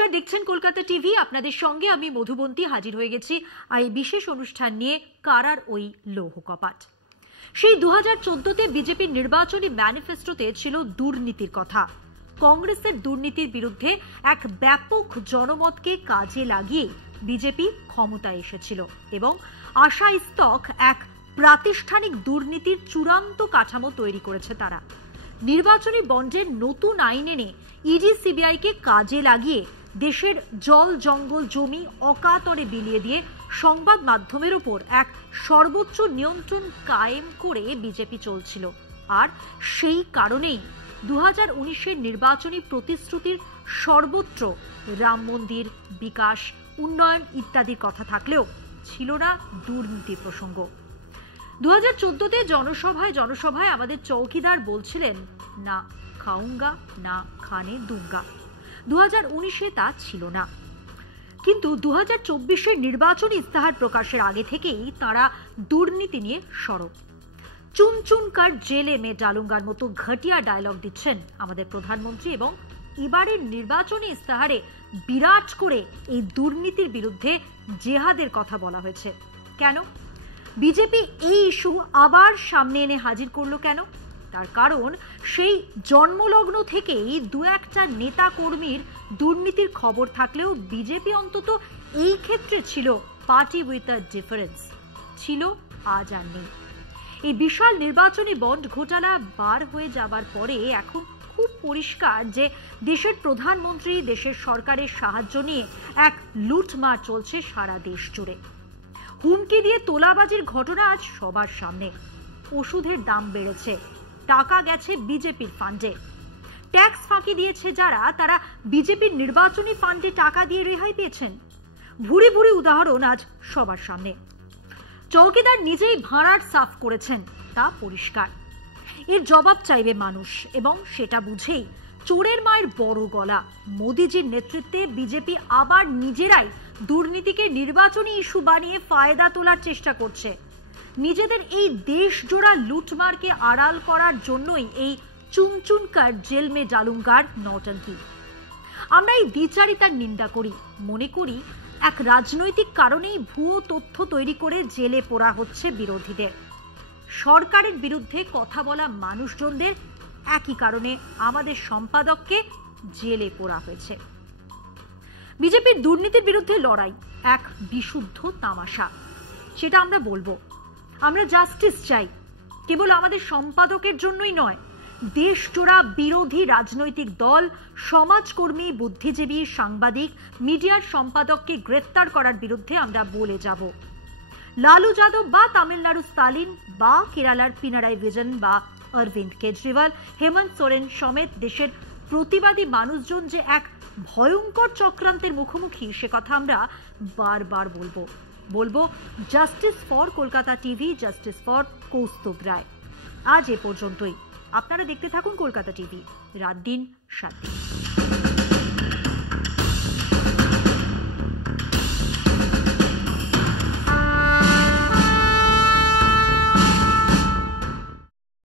নমস্কার, দেখছেন কলকাতা টিভি। আপনাদের সঙ্গে আমি মধুবন্তী হাজির হয়ে গেছি এই বিশেষ অনুষ্ঠান নিয়ে, কারার ওই লৌহ কপাট। সেই 2014তে বিজেপির নির্বাচনী ম্যানিফেস্টোতে ছিল দুর্নীতির কথা। কংগ্রেসের দুর্নীতির বিরুদ্ধে এক ব্যাপক জনমতকে কাজে লাগিয়ে বিজেপি ক্ষমতায় এসেছিল এবং আশাইস্তক এক প্রাতিষ্ঠানিক দুর্নীতির চূড়ান্ত কাঠামো তৈরি করেছে তারা। নির্বাচনী বন্ডের নতুন আইন এনে ইডি সিবিআইকে কাজে লাগিয়ে দেশের জল জঙ্গল জমি অকাতরে বিলিয়ে দিয়ে সংবাদ মাধ্যমের উপর এক সর্বোচ্চ নিয়ন্ত্রণ কায়েম করে বিজেপি চলছিল। আর সেই কারণেই 2019-এর নির্বাচনী প্রতিশ্রুতির সর্বত্র রাম মন্দির, বিকাশ, উন্নয়ন ইত্যাদির কথা থাকলেও ছিল না দুর্নীতি প্রসঙ্গ। 2014-তে জনসভায় আমাদের চৌকিদার বলছিলেন, না খাউঙ্গা না খানে দুঙ্গা। 2019-এ তা ছিল না, কিন্তু 2024-এর নির্বাচনী ইস্তাহার প্রকাশের আগে থেকেই তারা দুর্নীতি নিয়ে সরব। চুন চুন কার জেলে মে ডালুঙ্গার মতো ঘটিয়া ডায়লগ দিচ্ছেন আমাদের প্রধানমন্ত্রী এবং এবারের নির্বাচনী ইস্তাহারে বিরাট করে এই দুর্নীতির বিরুদ্ধে জেহাদের কথা বলা হয়েছে। কেন বিজেপি এই ইস্যু আবার সামনে এনে হাজির করলো কেন? তার কারণ সেই জন্মলগ্ন থেকেই দু একটা নেতা কর্মীর দুর্নীতির খবর থাকলেও বিজেপি অন্তত এই ক্ষেত্রে ছিল পার্টি উইথ আ ডিফারেন্স, ছিল, আজ আর নেই। এই বিশাল নির্বাচনী বন্ড ঘোটালা বার হয়ে যাবার পরে এখন খুব পরিষ্কার যে দেশের প্রধানমন্ত্রী, দেশের সরকারের সাহায্য নিয়ে এক লুটমার চলছে সারা দেশ জুড়ে। হুমকি দিয়ে তোলাবাজির ঘটনা আজ সবার সামনে। ওষুধের দাম বেড়েছে, টাকা গেছে বিজেপির ফান্ডে। ট্যাক্স ফাঁকি দিয়েছে যারা, তারা বিজেপির নির্বাচনী ফান্ডে টাকা দিয়ে রেহাই পেয়েছেন। ভুরি ভুরি উদাহরণ আজ সবার সামনে। চৌকিদার নিজেই ভাড়ার সাফ করেছেন, তা পরিষ্কার। এর জবাব চাইবে মানুষ এবং সেটা বুঝেই চোরের মায়ের বড় গলা। মোদিজির নেতৃত্বে বিজেপি আবার নিজেরাই দুর্নীতিকে নির্বাচনী ইস্যু বানিয়ে ফায়দা তোলার চেষ্টা করছে। নিজেদের এই দেশ জোড়া লুটমারকে আড়াল করার জন্যই এই চুনচুনকার জেল মে ডালুঙ্গার নৌটঙ্কি। আমরা এই দ্বিচারিতার নিন্দা করি, মনে করি এক রাজনৈতিক কারণেই ভুয়ো তথ্য তৈরি করে জেলে পোড়া হচ্ছে বিরোধীদের। সরকারের বিরুদ্ধে কথা বলা মানুষজনদের একই কারণে আমাদের সম্পাদককে জেলে পোড়া হয়েছে। বিজেপির দুর্নীতির বিরুদ্ধে লড়াই এক বিশুদ্ধ তামাশা, সেটা আমরা বলবো। আমরা জাস্টিস চাই, কেবল আমাদের সম্পাদকের জন্যই নয়, দেশ জোড়া বিরোধী রাজনৈতিক দল, সমাজকর্মী, বুদ্ধিজীবী, সাংবাদিক, মিডিয়ার সম্পাদককে গ্রেফতার করার বিরুদ্ধে আমরা বলে যাব। লালু যাদব বা তামিলনাড়ু স্টালিন বা কেরালার পিনারাই বিজয়ন বা অরবিন্দ কেজরিওয়াল, হেমন্ত সোরেন সমেত দেশের প্রতিবাদী মানুষজন যে এক ভয়ঙ্কর চক্রান্তের মুখোমুখি, সে কথা আমরা বারবার বলবো। Justice for Kolkata TV, justice for Koustav Roy. আজ এ পর্যন্তই। আপনারা দেখতে থাকুন কলকাতা টিভি, রাত দিন 7 দিন।